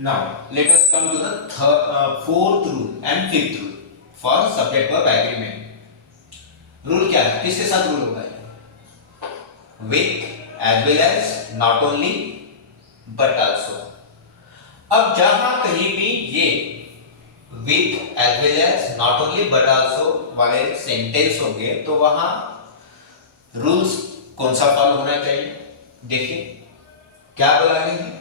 Now, let us come to the fourth rule and fifth rule for subject verb agreement. Rule क्या है? किसके साथ rule होगा? With, as well as, not only, but also. अब जहां कहीं भी ये with, as well as, not only, but also वाले सेंटेंस होंगे तो वहां रूल्स कौन सा फॉलो होना चाहिए? देखिए क्या बोला गया है,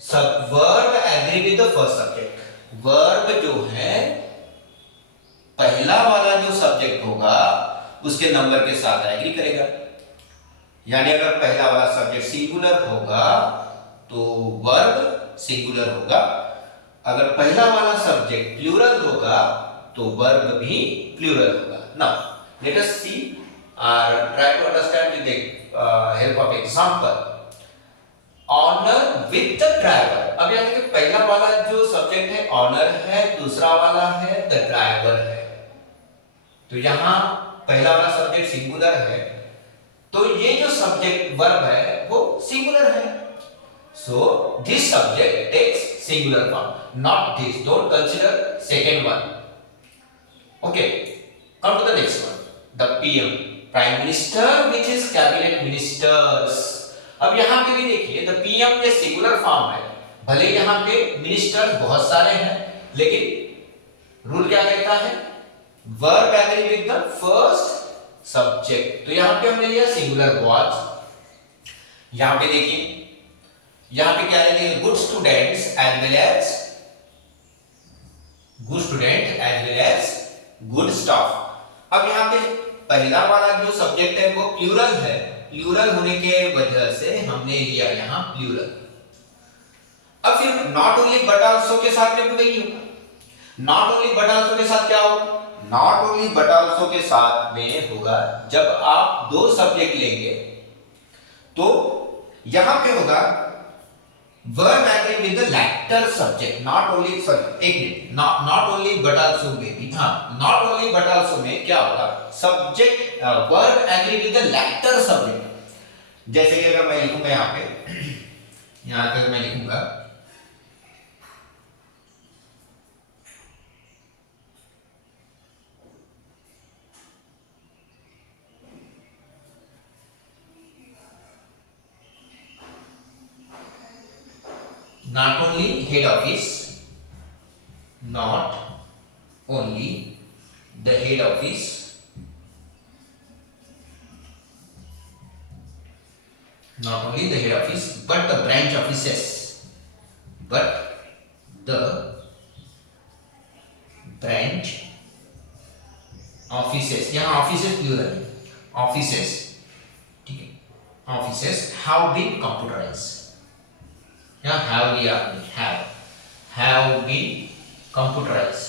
सब verb agree with the first subject. Verb जो है पहला वाला जो सब्जेक्ट होगा उसके नंबर के साथ एग्री करेगा। यानी अगर पहला वाला सब्जेक्ट सिंगुलर होगा तो वर्ब सिंगुलर होगा, अगर पहला वाला सब्जेक्ट प्लूरल होगा तो वर्ब भी प्लूरल होगा। नाउ लेट अस सी और try to understand with the help of example. Honour with the driver. अब यहाँ देखिए पहला वाला जो सब्जेक्ट है ऑनर है, दूसरा वाला है द ड्राइवर है। तो यहाँ पहला वाला सब्जेक्ट सिंगुलर है तो ये जो सब्जेक्ट वर्ब है वो सिंगुलर है। So this subject takes singular form, not this. Don't consider second one. Okay, come to the next one, the PM, prime minister which is cabinet ministers. अब यहां पे भी देखिए द पीएम ये singular form है, भले यहां पे मिनिस्टर बहुत सारे हैं लेकिन रूल क्या कहता है, verb agree with the first subject. तो यहां पे हमने लिया सिंगुलर वाज। यहां पे देखिए यहां पे क्या लेंगे, good students as well as, good student as well as good staff. अब यहां पे पहला वाला जो सब्जेक्ट है वो प्लूरल है, प्लूरल होने के वजह से हमने लिया यहां प्लूरल। अब फिर नॉट ओनली बट आल्सो के साथ में भी वही होगा। नॉट ओनली बट आल्सो के साथ क्या होगा, नॉट ओनली बट आल्सो के साथ में होगा जब आप दो सब्जेक्ट लेंगे तो यहां पे होगा verb agree with the latter subject. Not only, sorry एक minute, not only but also में भी, हाँ नॉट ओनली बट आल्सो में क्या होगा, subject verb agree with the latter subject. जैसे कि अगर मैं लिखूंगा यहां पे, यहां पे मैं लिखूंगा not only head office, not only the head office, not only the head office but the branch offices, but the branch offices, यहाँ offices प्लूरल है, offices, ठीक है, offices have been computerized। यहाँ have लिया आपने, have been computerized।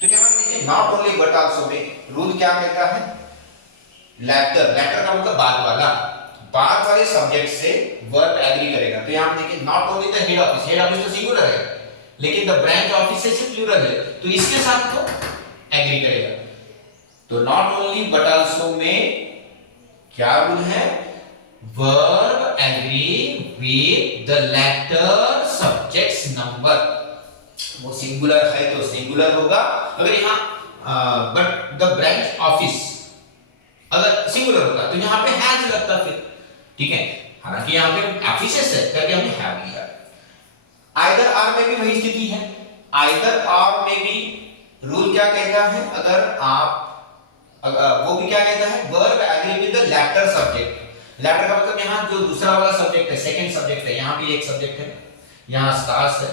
तो यहाँ देखिए नॉट ओनली बट आल्सो में रूल क्या कहता है, लेटर, लेटर का मतलब बाद वाला, बाद वाले सब्जेक्ट से वर्ब एग्री करेगा। तो यहाँ देखिए not only the head office, head office तो सिंगुलर है लेकिन द ब्रांच ऑफिस से प्लूरल है तो इसके साथ तो एग्री करेगा। तो नॉट ओनली बट आल्सो में क्या रूल है, verb agree with the latter subjects number. वो सिंगुलर है तो सिंगुलर होगा, अगर यहां बट द ब्रांच ऑफिस अगर सिंगुलर होगा तो यहां पे हैज लगता फिर, ठीक है, हालांकि यहां पे ऑफिसेस है करके हमने हैव लिया। आइदर आर में भी वही स्थिति है, आइदर आर में भी रूल क्या कहता है, अगर आप वो भी क्या कहता है, verb agree with the latter subject. Latter का मतलब यहाँ जो दूसरा वाला सब्जेक्ट है, सेकंड सब्जेक्ट है, यहाँ भी एक सब्जेक्ट है, यहाँ स्टार्स है,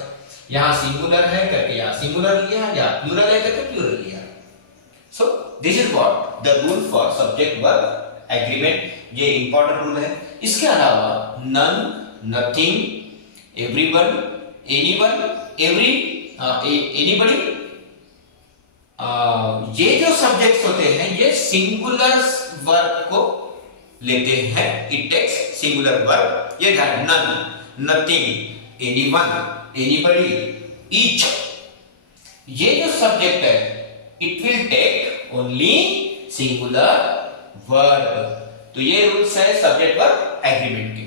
यहाँ सिंगुलर है करके यहाँ सिंगुलर लिया, या प्लूरल है करके प्लूरल लिया। So this is what the rule for subject verb agreement. ये इंपॉर्टेंट रूल है। इसके अलावा none, nothing, everyone, anyone, every, anybody, ये जो सब्जेक्ट्स होते हैं ये सिंगुलर वर्ब को लेते हैं, इट टेक्स सिंगुलर वर्ब। ये ध्यान, none, nothing, anyone, anybody, each, ये जो सब्जेक्ट है it will take only singular verb. तो ये रूल्स है सब्जेक्ट वर्ब एग्रीमेंट के।